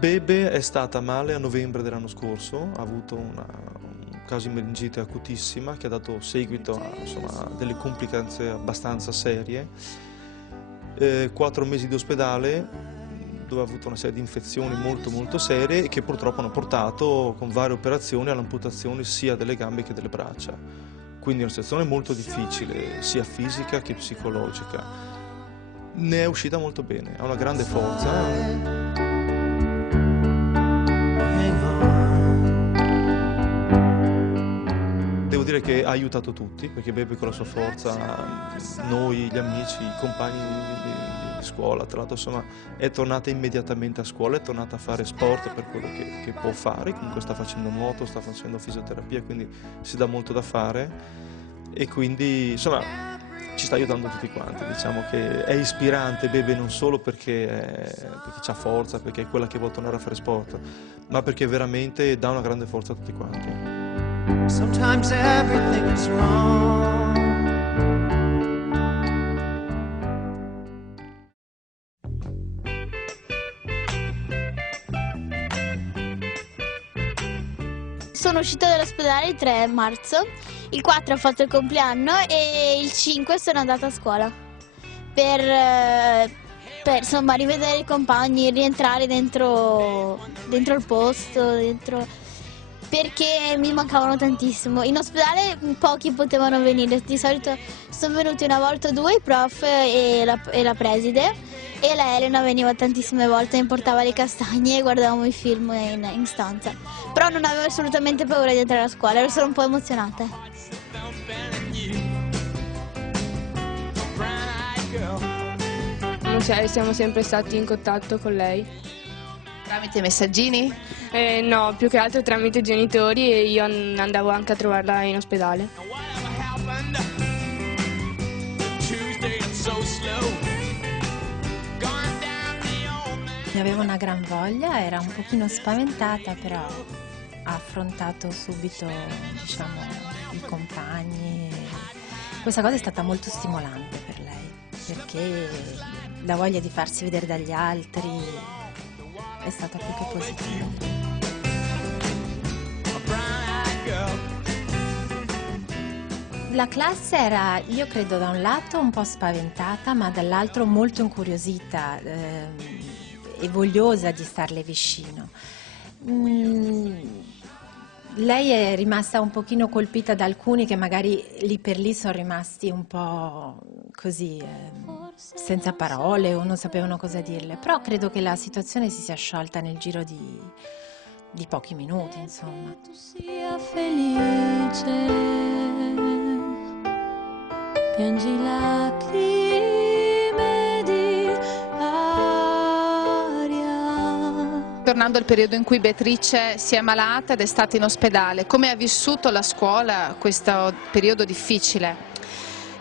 Bebe è stata male a novembre dell'anno scorso, ha avuto un caso di meningite acutissima che ha dato seguito a insomma, delle complicanze abbastanza serie. 4 mesi di ospedale dove ha avuto una serie di infezioni molto serie che purtroppo hanno portato con varie operazioni all'amputazione sia delle gambe che delle braccia. Quindi è una situazione molto difficile, sia fisica che psicologica. Ne è uscita molto bene, ha una grande forza. Devo dire che ha aiutato tutti, perché Bebe con la sua forza, noi, gli amici, i compagni di scuola, tra l'altro insomma è tornata immediatamente a scuola, è tornata a fare sport per quello che può fare, comunque sta facendo nuoto, sta facendo fisioterapia, quindi si dà molto da fare e quindi insomma ci sta aiutando tutti quanti. Diciamo che è ispirante Bebe non solo perché ha forza, perché è quella che vuole tornare a fare sport, ma perché veramente dà una grande forza a tutti quanti. Sometimes everything is wrong. Sono uscita dall'ospedale il 3 marzo, il 4 ho fatto il compleanno e il 5 sono andata a scuola per insomma rivedere i compagni, rientrare dentro il posto, perché mi mancavano tantissimo. In ospedale pochi potevano venire, di solito sono venuti una volta o due i prof e la preside, e la Elena veniva tantissime volte, mi portava le castagne e guardavamo i film in stanza. Però non avevo assolutamente paura di entrare a scuola, ero solo un po' emozionata. Siamo sempre stati in contatto con lei. Tramite messaggini? No, più che altro tramite i genitori, e io andavo anche a trovarla in ospedale. Ne avevo una gran voglia, era un pochino spaventata, però ha affrontato subito, diciamo, i compagni. Questa cosa è stata molto stimolante per lei, perché la voglia di farsi vedere dagli altri è stata più che positiva. La classe era, io credo, da un lato un po' spaventata, ma dall'altro molto incuriosita e vogliosa di starle vicino. Lei è rimasta un pochino colpita da alcuni che magari lì per lì sono rimasti un po' così, senza parole o non sapevano cosa dirle, però credo che la situazione si sia sciolta nel giro di pochi minuti, insomma. Tu sia felice, piangi lacrime di aria. Tornando al periodo in cui Beatrice si è ammalata ed è stata in ospedale, come ha vissuto la scuola questo periodo difficile?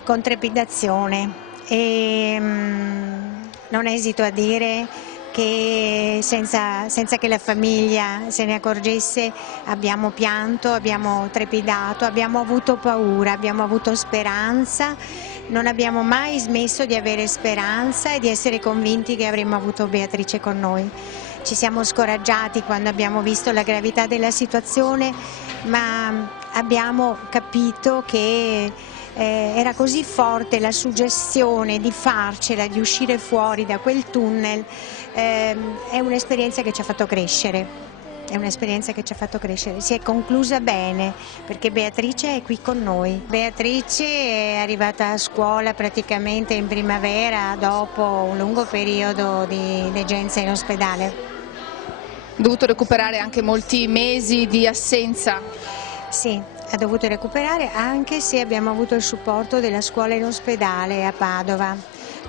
Con trepidazione e non esito a dire che senza che la famiglia se ne accorgesse abbiamo pianto, abbiamo trepidato, abbiamo avuto paura, abbiamo avuto speranza, non abbiamo mai smesso di avere speranza e di essere convinti che avremmo avuto Beatrice con noi. Ci siamo scoraggiati quando abbiamo visto la gravità della situazione, ma abbiamo capito che era così forte la suggestione di farcela, di uscire fuori da quel tunnel. È un'esperienza che ci ha fatto crescere, è un'esperienza che ci ha fatto crescere. Si è conclusa bene perché Beatrice è qui con noi. Beatrice è arrivata a scuola praticamente in primavera dopo un lungo periodo di degenza in ospedale. Ha dovuto recuperare anche molti mesi di assenza. Sì, ha dovuto recuperare, anche se abbiamo avuto il supporto della scuola in ospedale a Padova,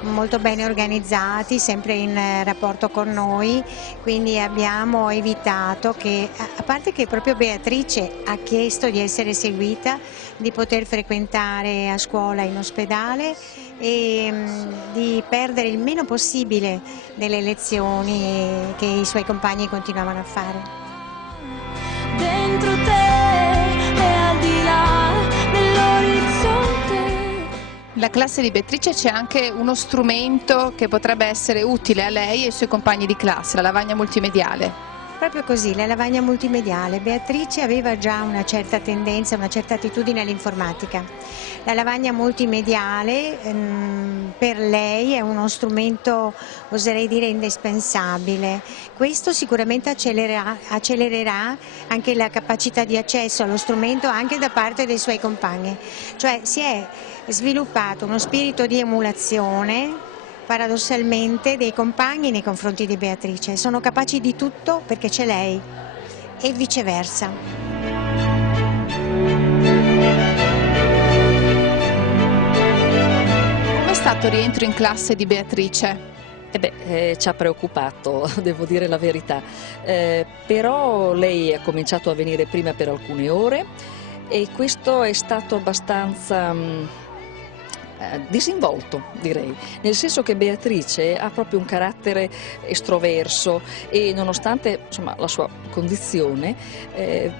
molto bene organizzati, sempre in rapporto con noi, quindi abbiamo evitato che, a parte che proprio Beatrice ha chiesto di essere seguita, di poter frequentare a scuola in ospedale e di perdere il meno possibile delle lezioni che i suoi compagni continuavano a fare. Dentro te e al di là dell'orizzonte. Nella classe di Beatrice c'è anche uno strumento che potrebbe essere utile a lei e ai suoi compagni di classe, la lavagna multimediale. Proprio così, la lavagna multimediale. Beatrice aveva già una certa tendenza, una certa attitudine all'informatica. La lavagna multimediale per lei è uno strumento, oserei dire, indispensabile. Questo sicuramente accelererà anche la capacità di accesso allo strumento anche da parte dei suoi compagni. Cioè si è sviluppato uno spirito di emulazione paradossalmente dei compagni nei confronti di Beatrice. Sono capaci di tutto perché c'è lei e viceversa. Com'è stato il rientro in classe di Beatrice? Ci ha preoccupato, devo dire la verità, però lei ha cominciato a venire prima per alcune ore e questo è stato abbastanza disinvolto, direi, nel senso che Beatrice ha proprio un carattere estroverso e nonostante insomma, la sua condizione,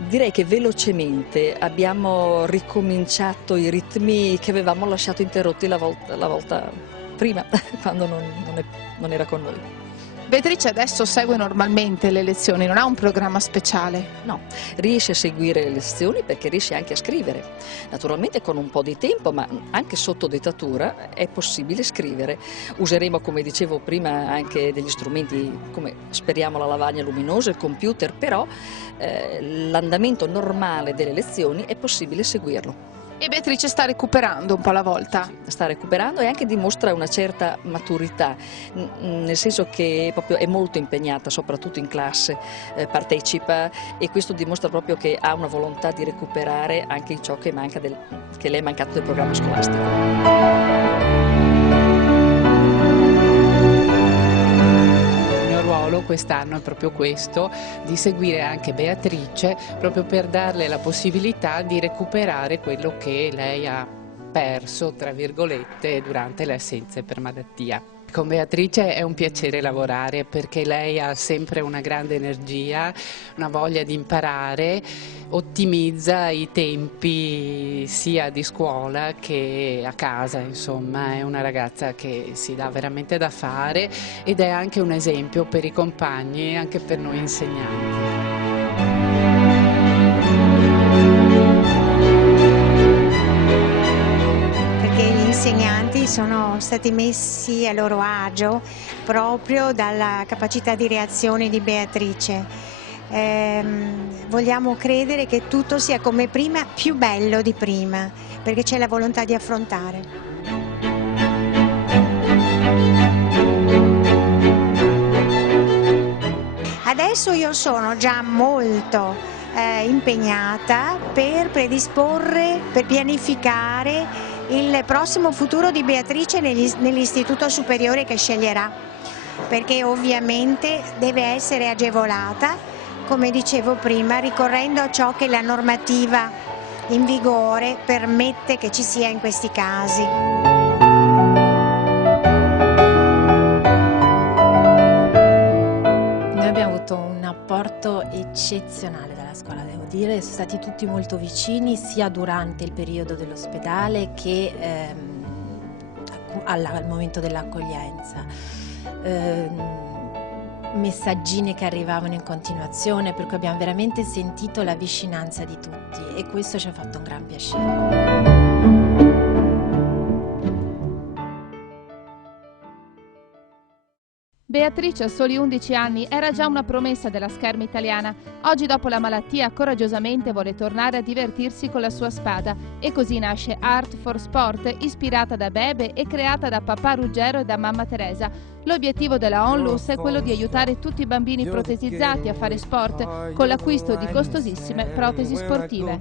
direi che velocemente abbiamo ricominciato i ritmi che avevamo lasciato interrotti la volta prima, quando non era con noi. Beatrice adesso segue normalmente le lezioni, non ha un programma speciale? No, riesce a seguire le lezioni perché riesce anche a scrivere. Naturalmente con un po' di tempo, ma anche sotto dettatura è possibile scrivere. Useremo, come dicevo prima, anche degli strumenti come speriamo la lavagna luminosa, il computer, però l'andamento normale delle lezioni è possibile seguirlo. E Beatrice sta recuperando un po' alla volta? Sì, sta recuperando e anche dimostra una certa maturità, nel senso che proprio è molto impegnata, soprattutto in classe, partecipa e questo dimostra proprio che ha una volontà di recuperare anche ciò che le è mancato del programma scolastico. Quest'anno è proprio questo, di seguire anche Beatrice proprio per darle la possibilità di recuperare quello che lei ha perso, tra virgolette, durante le assenze per malattia. Con Beatrice è un piacere lavorare perché lei ha sempre una grande energia, una voglia di imparare, ottimizza i tempi sia di scuola che a casa, insomma è una ragazza che si dà veramente da fare ed è anche un esempio per i compagni e anche per noi insegnanti. Gli insegnanti sono stati messi a loro agio proprio dalla capacità di reazione di Beatrice. Vogliamo credere che tutto sia come prima, più bello di prima, perché c'è la volontà di affrontare. Adesso io sono già molto impegnata per predisporre, per pianificare il prossimo futuro di Beatrice nell'istituto superiore che sceglierà, perché ovviamente deve essere agevolata, come dicevo prima, ricorrendo a ciò che la normativa in vigore permette che ci sia in questi casi. Noi abbiamo avuto un apporto eccezionale dalla scuola, devo dire, sono stati tutti molto vicini sia durante il periodo dell'ospedale che al momento dell'accoglienza. Messaggini che arrivavano in continuazione, per cui abbiamo veramente sentito la vicinanza di tutti e questo ci ha fatto un gran piacere. Beatrice, a soli 11 anni, era già una promessa della scherma italiana. Oggi, dopo la malattia, coraggiosamente vuole tornare a divertirsi con la sua spada. E così nasce Art for Sport, ispirata da Bebe e creata da papà Ruggero e da mamma Teresa. L'obiettivo della Onlus è quello di aiutare tutti i bambini protesizzati a fare sport con l'acquisto di costosissime protesi sportive.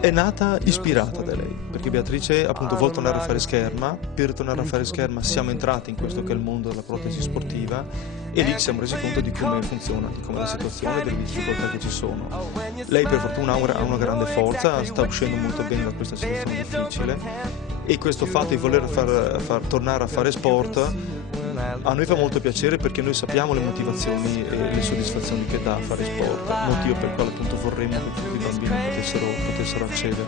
È nata ispirata da lei, perché Beatrice appunto vuole tornare a fare scherma. Per tornare a fare scherma siamo entrati in questo che è il mondo della protesi sportiva e lì ci siamo resi conto di come funziona, di come è la situazione, delle difficoltà che ci sono. Lei per fortuna ha una grande forza, sta uscendo molto bene da questa situazione difficile e questo fatto di voler far tornare a fare sport A noi fa molto piacere perché noi sappiamo le motivazioni e le soddisfazioni che dà fare sport, motivo per il quale appunto vorremmo che tutti i bambini potessero accedere.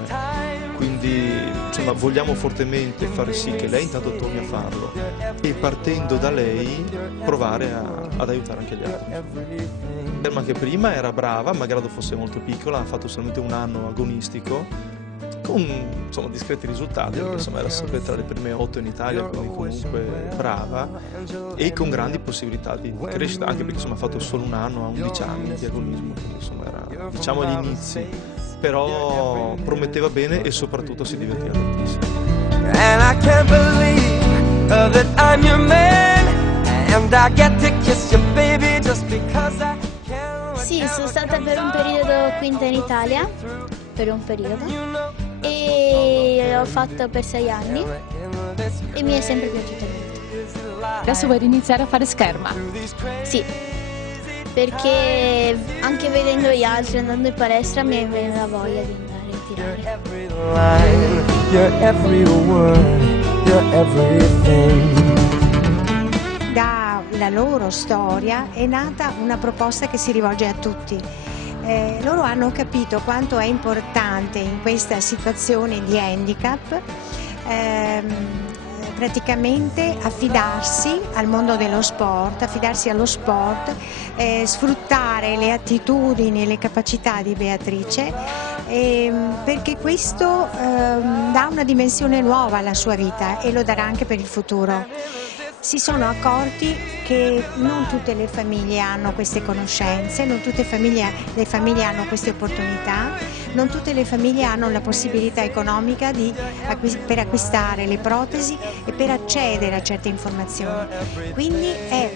Quindi insomma vogliamo fortemente fare sì che lei intanto torni a farlo e partendo da lei provare ad aiutare anche gli altri. Ma che prima era brava, malgrado fosse molto piccola, ha fatto solamente un anno agonistico con insomma, discreti risultati, perché insomma, era sempre tra le prime 8 in Italia, quindi comunque brava e con grandi possibilità di crescita, anche perché insomma, ha fatto solo un anno, a 11 anni di agonismo, quindi insomma, era diciamo agli inizi, però prometteva bene e soprattutto si divertiva tantissimo. And I can't believe that I'm your man and I get to kiss your baby just because I can. Sì, sono stata per un periodo quinta in Italia, per un periodo, e ho fatto per 6 anni e mi è sempre piaciuto molto. Adesso vuoi iniziare a fare scherma? Sì, perché anche vedendo gli altri, andando in palestra, mi viene la voglia di andare a tirare. Every line, your every word, your everything. Dalla loro storia è nata una proposta che si rivolge a tutti. Loro hanno capito quanto è importante in questa situazione di handicap praticamente affidarsi al mondo dello sport, affidarsi allo sport, sfruttare le attitudini e le capacità di Beatrice, perché questo dà una dimensione nuova alla sua vita e lo darà anche per il futuro. Si sono accorti che non tutte le famiglie hanno queste conoscenze, non tutte le famiglie hanno queste opportunità, non tutte le famiglie hanno la possibilità economica per acquistare le protesi e per accedere a certe informazioni. Quindi è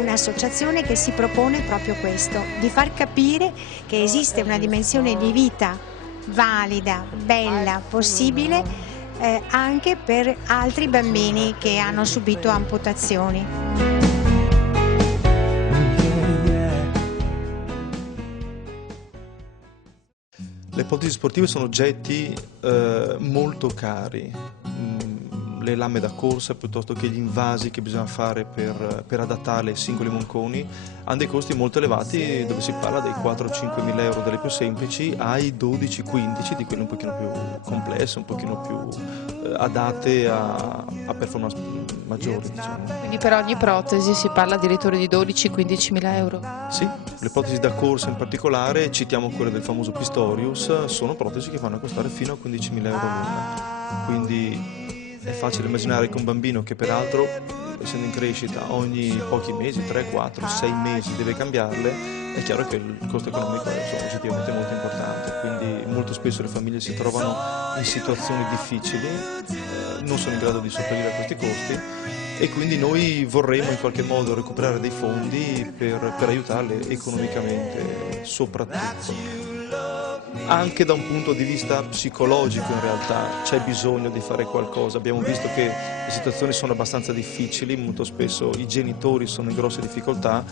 un'associazione che si propone proprio questo, di far capire che esiste una dimensione di vita valida, bella, possibile, anche per altri bambini che hanno subito amputazioni. Le protesi sportive sono oggetti molto cari, le lame da corsa piuttosto che gli invasi che bisogna fare per adattarle ai singoli monconi hanno dei costi molto elevati, dove si parla dei 4-5 mila euro delle più semplici ai 12-15 di quelle un pochino più complesse, un pochino più adatte a performance maggiori, diciamo. Quindi per ogni protesi si parla addirittura di 12-15 mila euro? Sì, le protesi da corsa in particolare, citiamo quelle del famoso Pistorius, sono protesi che fanno a costare fino a 15 mila euro l'una, quindi è facile immaginare che un bambino che peraltro, essendo in crescita, ogni pochi mesi, 3, 4, 6 mesi deve cambiarle, è chiaro che il costo economico è oggettivamente molto importante, quindi molto spesso le famiglie si trovano in situazioni difficili, non sono in grado di sopperire a questi costi e quindi noi vorremmo in qualche modo recuperare dei fondi per aiutarle economicamente soprattutto. Anche da un punto di vista psicologico in realtà c'è bisogno di fare qualcosa, abbiamo visto che le situazioni sono abbastanza difficili, molto spesso i genitori sono in grosse difficoltà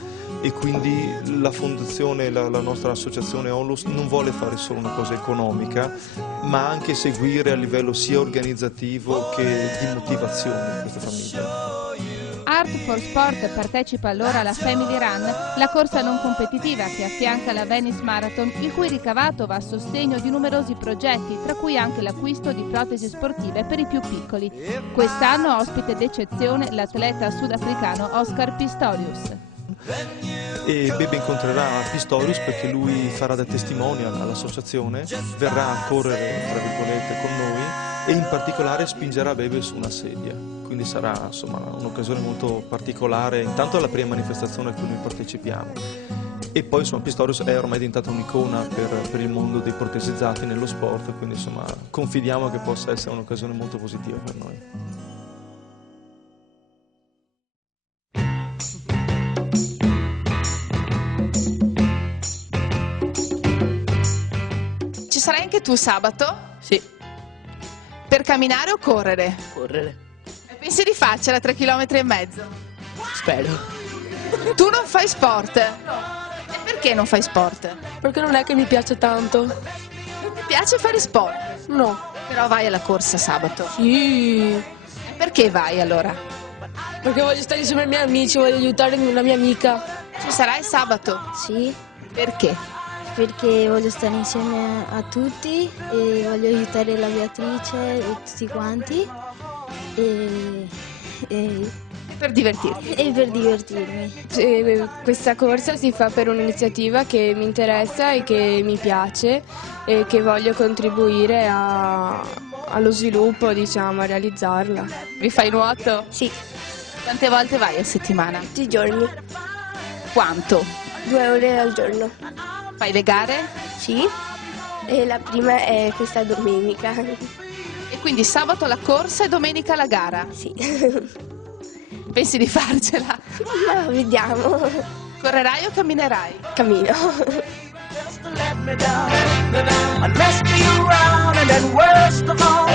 e quindi la fondazione, la nostra associazione Onlus non vuole fare solo una cosa economica ma anche seguire a livello sia organizzativo che di motivazione queste famiglie. Art for Sport partecipa allora alla Family Run, la corsa non competitiva che affianca la Venice Marathon, il cui ricavato va a sostegno di numerosi progetti, tra cui anche l'acquisto di protesi sportive per i più piccoli. Quest'anno ospite d'eccezione l'atleta sudafricano Oscar Pistorius. E Bebe incontrerà Pistorius perché lui farà da testimonial all'associazione, verrà a correre tra virgolette con noi e in particolare spingerà Bebe su una sedia, quindi sarà insomma un'occasione molto particolare, intanto alla prima manifestazione a cui noi partecipiamo e poi insomma Pistorius è ormai diventata un'icona per il mondo dei protesizzati nello sport, quindi insomma confidiamo che possa essere un'occasione molto positiva per noi. Ci sarai anche tu sabato? Sì. Per camminare o correre? Correre. E pensi di farcela 3,5 km? Spero. Tu non fai sport? No. E perché non fai sport? Perché non è che mi piace tanto. Non ti piace fare sport? No. Però vai alla corsa sabato? Sì. E perché vai allora? Perché voglio stare insieme ai miei amici, voglio aiutare una mia amica. Ci sarai sabato? Sì, Perché? perché voglio stare insieme a tutti e voglio aiutare la Beatrice e tutti quanti e Per divertirti. per divertirmi. Questa corsa si fa per un'iniziativa che mi interessa e che mi piace e che voglio contribuire allo sviluppo, diciamo, a realizzarla. Vi fai nuoto? Sì. Quante volte vai a settimana? Tutti i giorni, Quanto? 2 ore al giorno. Fai le gare? Sì. E la prima è questa domenica. E quindi sabato la corsa e domenica la gara? Sì. Pensi di farcela? No, vediamo. Correrai o camminerai? Cammino. Let me down, I messed you around, and then worst of all,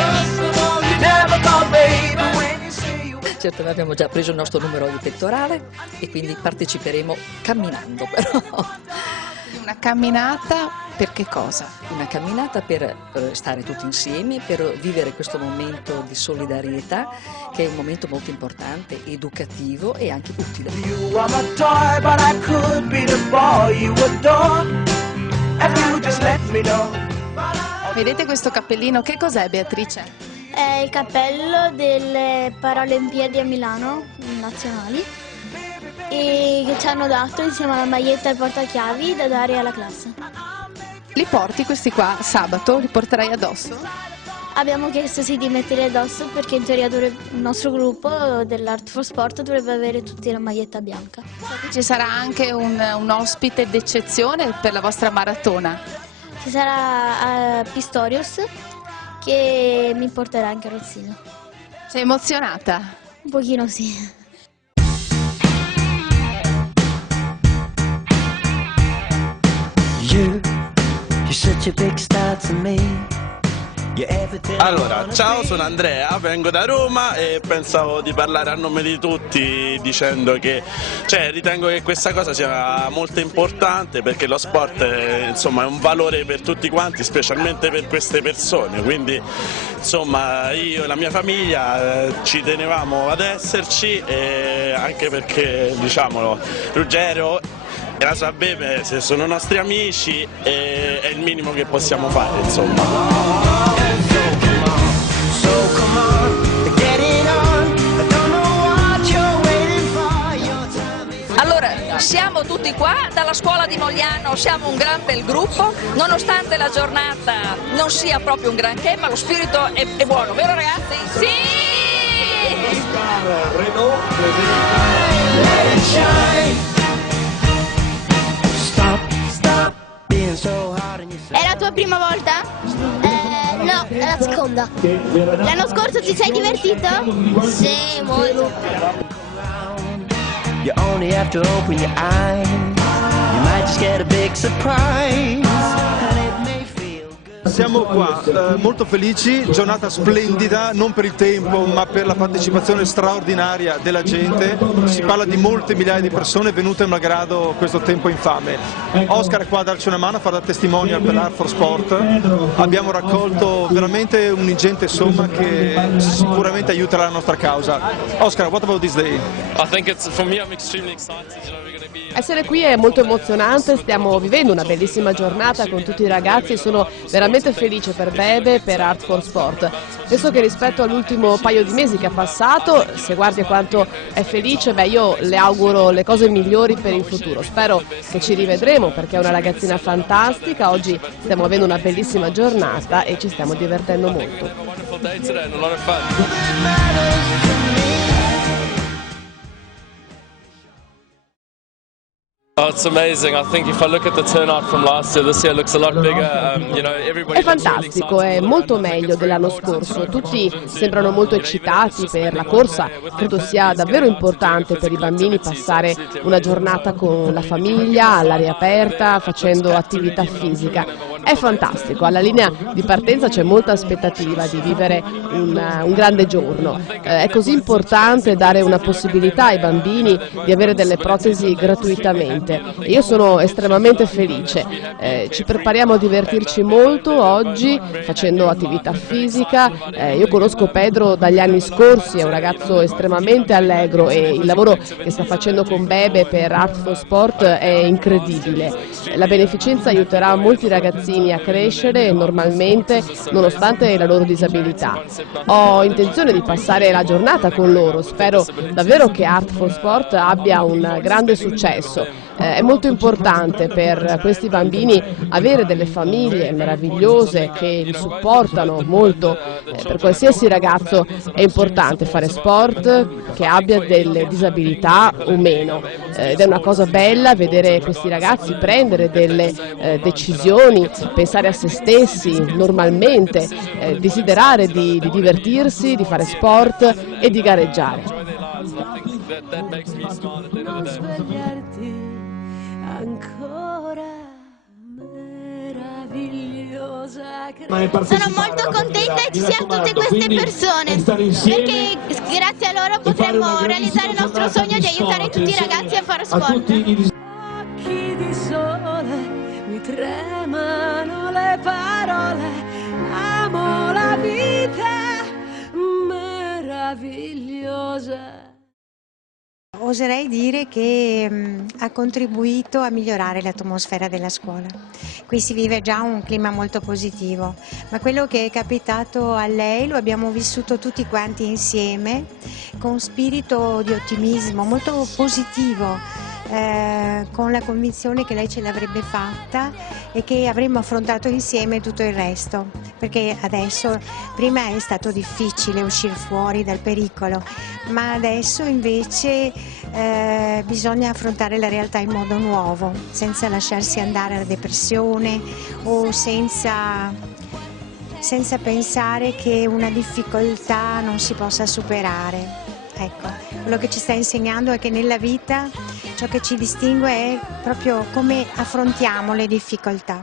you never thought, baby, when you say you. Certo, noi abbiamo già preso il nostro numero di pettorale e quindi parteciperemo camminando però. Una camminata per che cosa? Una camminata per stare tutti insieme, per vivere questo momento di solidarietà che è un momento molto importante, educativo e anche utile. You are my toy, but I could be the boy you adore, if you just let me know. Vedete questo cappellino? Che cos'è, Beatrice? È il cappello delle Paralimpiadi a Milano, nazionali, e che ci hanno dato insieme alla maglietta e al portachiavi da dare alla classe. Li porti questi qua sabato? Li porterai addosso? Abbiamo chiesto sì di metterli addosso perché in teoria il nostro gruppo dell'Art for Sport dovrebbe avere tutti la maglietta bianca. Ci sarà anche un ospite d'eccezione per la vostra maratona. Ci sarà Pistorius che mi porterà in carrozzina. Sei emozionata? Un pochino sì. You're such a big star to me. Allora, ciao, sono Andrea, vengo da Roma e pensavo di parlare a nome di tutti dicendo che ritengo che questa cosa sia molto importante perché lo sport insomma, è un valore per tutti quanti, specialmente per queste persone, quindi insomma io e la mia famiglia ci tenevamo ad esserci anche perché diciamolo, Ruggero e la sua bebe sono nostri amici e è il minimo che possiamo fare, insomma. Allora, siamo tutti qua dalla scuola di Mogliano, siamo un gran bel gruppo, nonostante la giornata non sia proprio un granché, ma lo spirito è buono, vero ragazzi? Sì! È la tua prima volta? No, è la seconda. L'anno scorso ti sei divertito? Sì, molto. You only have to open your eyes. You might just get a big surprise. Siamo qua molto felici, giornata splendida, non per il tempo ma per la partecipazione straordinaria della gente. Si parla di molte migliaia di persone venute malgrado questo tempo infame. Oscar è qua a darci una mano, a fare da testimonial per l'Art for Sport. Abbiamo raccolto veramente un'ingente somma che sicuramente aiuterà la nostra causa. Oscar, what about this day? I think for me I'm extremely excited. Essere qui è molto emozionante, stiamo vivendo una bellissima giornata con tutti i ragazzi e sono veramente felice per Bebe e per Art for Sport. Penso che rispetto all'ultimo paio di mesi che ha passato, se guardi quanto è felice, io le auguro le cose migliori per il futuro. Spero che ci rivedremo perché è una ragazzina fantastica, oggi stiamo avendo una bellissima giornata e ci stiamo divertendo molto. Oh, it's amazing. I think if I look at the turnout from last year, this year looks a lot bigger. You know, everybody. È fantastico, è molto meglio dell'anno scorso. Tutti sembrano molto eccitati per la corsa. Credo sia davvero importante per i bambini passare una giornata con la famiglia, all'aria aperta, facendo attività fisica. è fantastico, alla linea di partenza c'è molta aspettativa di vivere un grande giorno. È così importante dare una possibilità ai bambini di avere delle protesi gratuitamente e io sono estremamente felice. Ci prepariamo a divertirci molto oggi facendo attività fisica. Io conosco Pedro dagli anni scorsi, è un ragazzo estremamente allegro e il lavoro che sta facendo con Bebe per Art for Sport è incredibile. La beneficenza aiuterà molti ragazzini a crescere normalmente nonostante la loro disabilità. Ho intenzione di passare la giornata con loro, spero davvero che Art for Sport abbia un grande successo. È molto importante per questi bambini avere delle famiglie meravigliose che li supportano molto. Per qualsiasi ragazzo è importante fare sport, che abbia delle disabilità o meno. Ed è una cosa bella vedere questi ragazzi prendere delle decisioni, pensare a se stessi normalmente, desiderare di divertirsi, di fare sport e di gareggiare. Ancora meravigliosa. Sono molto contenta che ci siano tutte queste persone, perché grazie a loro potremmo realizzare il nostro sogno di aiutare tutti i ragazzi a fare sport. Occhi di sole, mi tremano le parole, amo la vita meravigliosa. Oserei dire che ha contribuito a migliorare l'atmosfera della scuola. Qui si vive già un clima molto positivo, ma quello che è capitato a lei lo abbiamo vissuto tutti quanti insieme con spirito di ottimismo molto positivo. Con la convinzione che lei ce l'avrebbe fatta e che avremmo affrontato insieme tutto il resto, perché adesso, prima è stato difficile uscire fuori dal pericolo, ma adesso invece bisogna affrontare la realtà in modo nuovo, senza lasciarsi andare alla depressione o senza pensare che una difficoltà non si possa superare. Ecco, quello che ci sta insegnando è che nella vita ciò che ci distingue è proprio come affrontiamo le difficoltà.